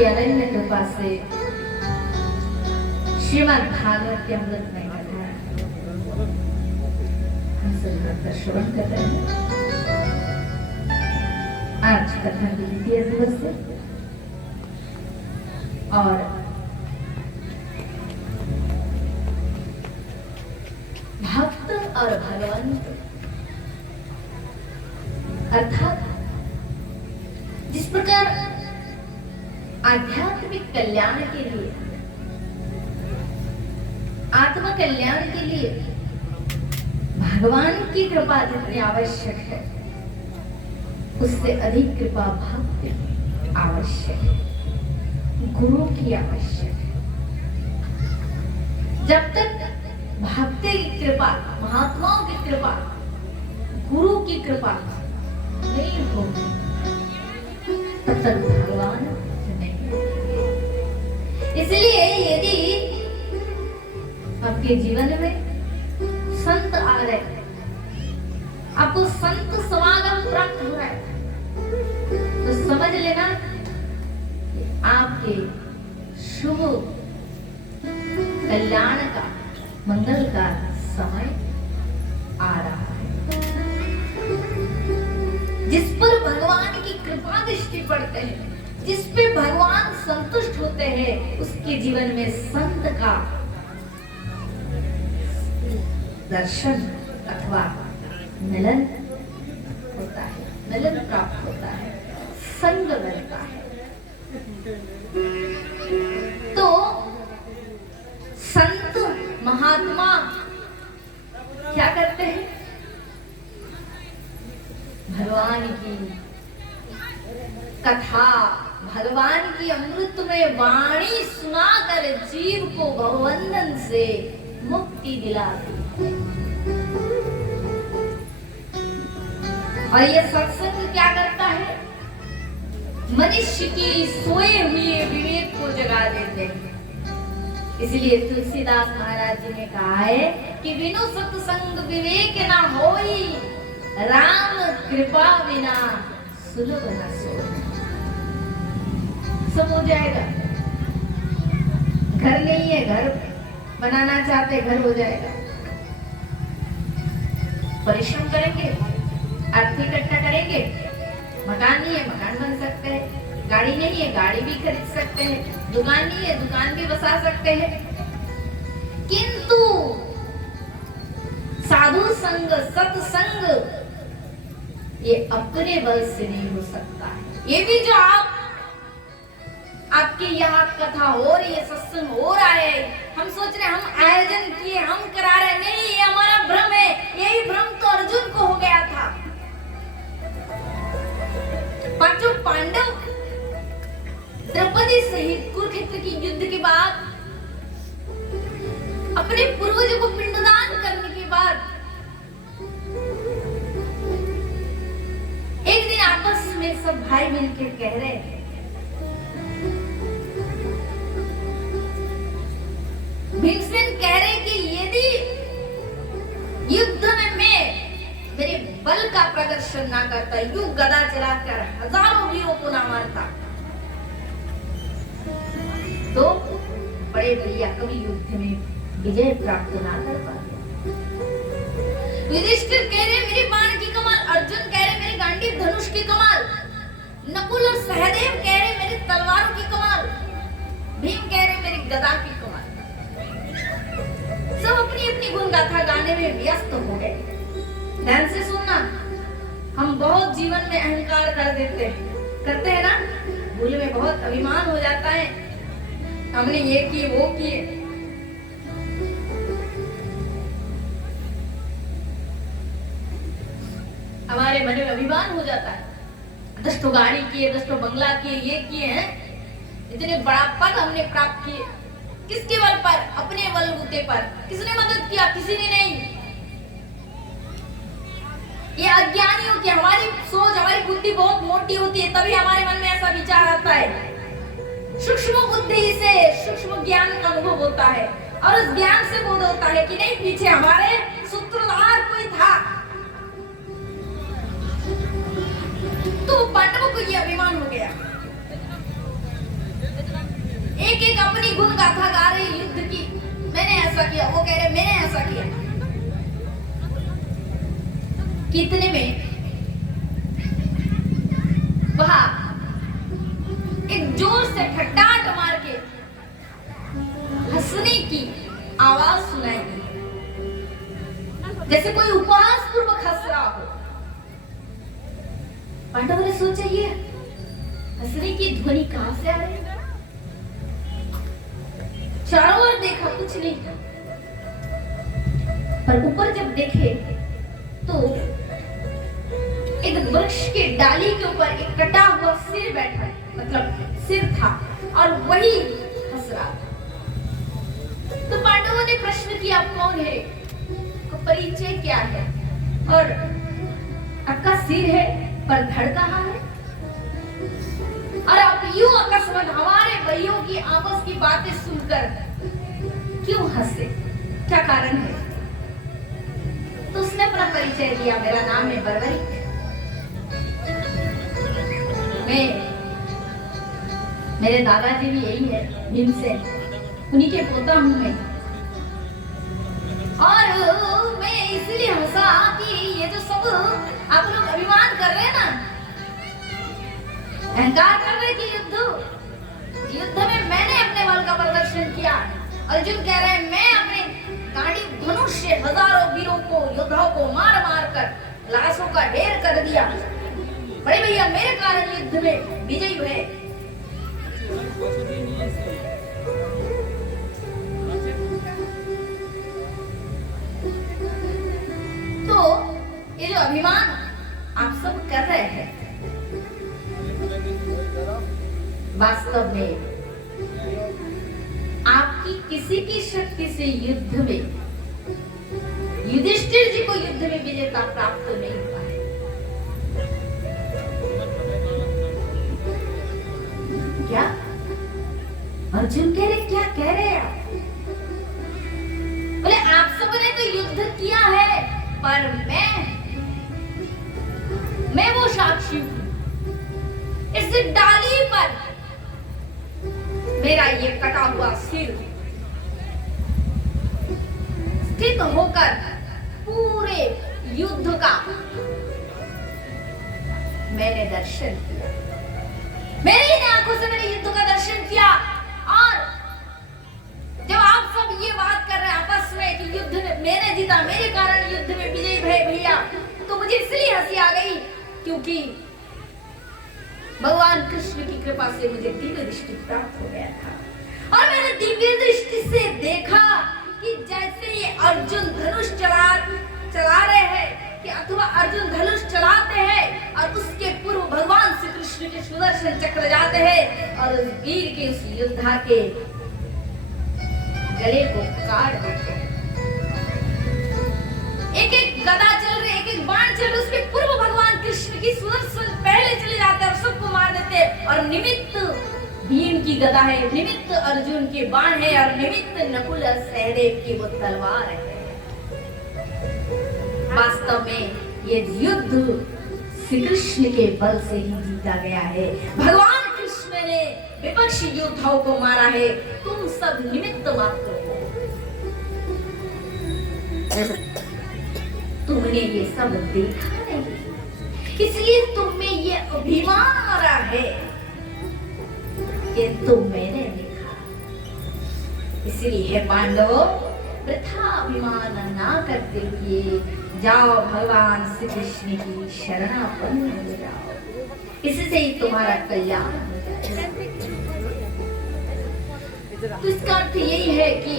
की अनन्य कृपा से श्रीमद् भागवत के अमृत में हम सब कथा श्रवण कर रहे हैं। आज कथा की द्वितीय दिवस है और भक्त और भगवंत अर्थात जिस प्रकार आध्यात्मिक कल्याण के लिए, आत्म कल्याण के लिए भगवान की कृपा जितनी आवश्यक है, उससे अधिक कृपा भक्त की आवश्यक है, गुरु की आवश्यक है। जब तक भक्त की कृपा, महात्माओं की कृपा, गुरु की कृपा नहीं होगी, तब तक भगवान नहीं। इसलिए यदि आपके जीवन में संत आ रहे हैं, आपको संत समागम प्राप्त हो रहा है, तो समझ लेना आपके शुभ कल्याण का, मंगल का समय आ रहा है। जिस पर भगवान की कृपा दृष्टि पड़ते हैं, जिस पे भगवान संतुष्ट होते हैं, उसके जीवन में संत का दर्शन अथवा मिलन होता है, मिलन प्राप्त होता है, संग मिलता है। तो संत महात्मा क्या करते हैं? भगवान की कथा, भगवान की अमृतमय वाणी सुनाकर जीव को भवबंधन से मुक्ति दिलाती। और ये सत्संग क्या करता है? मनुष्य की सोए हुए विवेक को जगा देते हैं। इसलिए तुलसीदास महाराज जी ने कहा है कि बिनु सत्संग विवेक ना होई, राम कृपा बिना सुलभ न सोई। सब हो जाएगा। घर नहीं है, घर बनाना चाहते, घर हो जाएगा। परिश्रम करेंगे, अर्थ इकट्ठा करेंगे, मकान नहीं है, मकान बन सकते हैं। गाड़ी नहीं है, गाड़ी भी खरीद सकते हैं। दुकान नहीं है, दुकान भी बसा सकते हैं। किंतु साधु संग, सत्संग ये अपने बल से नहीं हो सकता है। ये भी जो आपके यहाँ कथा हो रही है, सत्संग हो रहा है, हम सोच रहे हैं हम आयोजन किए, हम करा रहे, नहीं, ये हमारा भ्रम है। यही भ्रम तो अर्जुन को हो गया था। पांचों पांडव द्रौपदी सहित कुरुक्षेत्र की युद्ध के बाद, अपने पूर्वजों को पिंडदान करने के बाद, एक दिन आपस में सब भाई मिलकर कह रहे हैं, भीमसेन कह रहे कि यदि युद्ध में मैं मेरे बल का प्रदर्शन ना करता, यूं गदा चलाकर हजारों वीरों को ना मारता, तो बड़े भैया कभी युद्ध में विजय प्राप्त ना कर पाते। युधिष्ठिर कह रहे मेरी बाण की कमाल, अर्जुन कह रहे मेरी गांडीव धनुष की कमाल, नकुल और सहदेव कह रहे मेरी तलवारों की कमाल, भीम कह रहे मेरी गदा की कमाल। सब अपनी अपनी गुण गाथा गाने में व्यस्त हो गए। ध्यान से सुनना, हम बहुत जीवन में अहंकार कर देते हैं, करते हैं ना, भूल में बहुत अभिमान हो जाता है, हमने ये किए वो किए। हमारे मन में अभिमान हो जाता है, 10 तो गाड़ी किए, 10 तो बंगला किए, ये किए हैं, इतने बड़ा पद हमने प्राप्त किए। किसके बल पर? अपने बलबूते पर। किसने मदद किया? किसी ने नहीं। ये अज्ञानियों की, हमारी सोच, हमारी बुद्धि बहुत मोटी होती है, तभी हमारे मन में ऐसा विचार आता है। सूक्ष्म बुद्धि से सूक्ष्म ज्ञान का अनुभव होता है, और उस ज्ञान से बोध होता है कि नहीं, पीछे हमारे सूत्रधार कोई था। तो पांडवों को ये अभिमान हो गया। एक एक अपनी गुण गाथा गा रहे युद्ध की। मैंने ऐसा किया, वो कह रहे मैंने ऐसा किया। कितने में वहां एक जोर से ठट्ठाट मार के हंसने की आवाज सुनाई दी, जैसे कोई उपहास पूर्वक हंस रहा हो। पांडवों ने सोचा ये हंसने की ध्वनि कहां से आ रही है। चारों ओर देखा, कुछ नहीं, पर ऊपर जब देखे तो एक वृक्ष के डाली के ऊपर एक कटा हुआ सिर बैठा, मतलब सिर था, और वही हंस रहा था। तो पांडवों ने प्रश्न किया, आप कौन है, आपका परिचय क्या है, और आपका सिर है पर धड़ कहाँ है, और आप यूं अकस्मात हमारे भाइयों की आपस की बातें सुनकर क्यों हंसे, क्या कारण है। तो उसने अपना परिचय दिया, मेरा नाम है बर्बरिक, मेरे दादाजी भी यही है, भीमसेन, उन्हीं के पोता हूं मैं। और मैं इसलिए हंसा कि ये जो सब आप लोग अभिमान कर रहे हैं ना, अहंकार कर रहे कि युद्ध में मैंने अपने बल का प्रदर्शन किया। अर्जुन कह रहे हैं मैं अपने गाड़ी धनुष से हजारों वीरों को, योद्धाओं को मार मार कर लाशों का ढेर कर दिया। बड़े भैया मेरे कारण युद्ध में विजयी हुए। तो ये जो अभिमान आप सब कर रहे हैं, वास्तव में आपकी किसी की शक्ति से युद्ध में, युधिष्ठिर जी को युद्ध में विजेता प्राप्त नहीं हुआ है। क्या अर्जुन कह रहे, क्या कह रहे हैं आप? बोले आप सबने तो युद्ध किया है, पर मैं वो साक्षी हूं। इस डाली पर मेरा ये कटा हुआ सिर स्थित होकर पूरे युद्ध का मैंने दर्शन किया, मेरी आंखों से मैंने युद्ध का दर्शन किया। और जब आप सब ये बात कर रहे हैं आपस में कि युद्ध में मैंने जीता, मेरे कारण युद्ध में विजयी भय भैया, तो मुझे इसलिए हंसी आ गई क्योंकि भगवान कृष्ण की कृपा से मुझे दिव्य दृष्टि प्राप्त हो गया था। और मैंने दिव्य दृष्टि से देखा कि जैसे ये अर्जुन धनुष चला रहे हैं, कि अथवा अर्जुन धनुष चलाते हैं और उसके पूर्व भगवान श्री कृष्ण के सुदर्शन चक्र जाते हैं और उस वीर के, उस योद्धा के गले को काट देते हैं। एक एक गदा चल रही, एक एक बाण चल रही, उसके पूर्व भगवान कृष्ण की सुदर्शन पहले चले जाते हैं और सबको मार देते हैं। और निमित्त भीम की गदा है, निमित्त अर्जुन के बाण है, और निमित्त नकुल और सहदेव की वो तलवार है। वास्तव में ये युद्ध श्री कृष्ण के बल से ही जीता गया है। भगवान कृष्ण ने विपक्षी योद्धाओं को मारा है, तुम सब निमित्त मात्र हो। तुमने ये सब देखा नहीं, इसलिए तुम में ये अभिमान आ रहा है कि तुम मैंने देखा। इसलिए हे पांडवों, वृथा अभिमान ना करते हुए जाओ, भगवान श्री कृष्ण की शरणापन्न हो जाओ, इससे ही तुम्हारा कल्याण हो जाएगा। तो इसका अर्थ यही है कि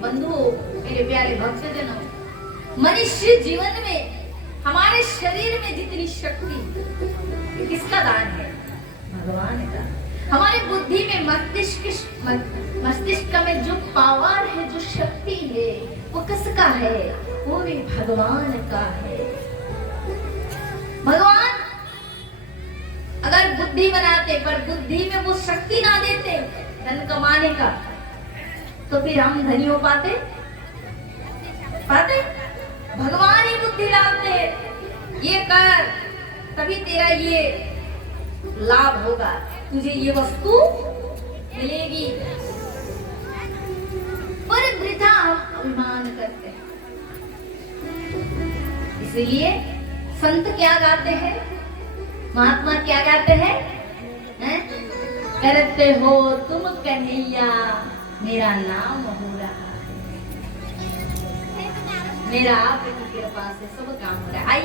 बंधुओं, मेरे प्यारे भक्तजनों, मनुष्य जीवन में हमारे शरीर में जितनी शक्ति किसका दान है? भगवान का। हमारे बुद्धि में, मस्तिष्क में जो पावर है, जो शक्ति है, वो किसका है? वो भी भगवान का है। भगवान अगर बुद्धि बनाते पर बुद्धि में वो शक्ति ना देते धन कमाने का, तो फिर हम धनी हो पाते? भगवान ही बुद्धि डालते, ये कर तभी तेरा ये लाभ होगा, तुझे ये वस्तु मिलेगी, इसलिए संत क्या गाते हैं, महात्मा क्या गाते हैं? करते हो तुम कन्हैया मेरा नाम हो रहा है, मेरा आपकी कृपा से सब काम हो रहा है। आइए